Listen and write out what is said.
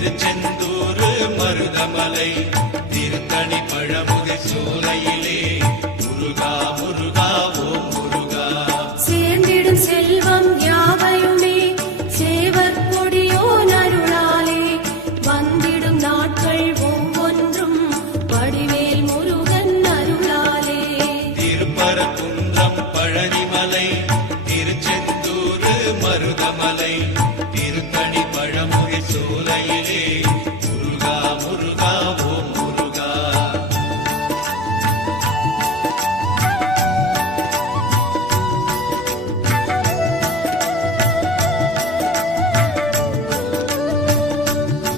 திருச்செந்தூர் மருதமலை திருத்தணி பழமுதிர் சோலையிலே முருகா முருகா ஓம் முருகா. சேர்ந்திடும் செல்வம் யாவையுமே சேவர் கொடியோ நருளாலே வந்திடும் நாட்கள் ஒவ்வொன்றும் வடிவேல் முருகன் அருளாலே. திருப்பரங்குன்றம் பழனிமலை திருச்செந்தூர் மருதமலை திருத்தணி பழமுதிர் சோலையிலே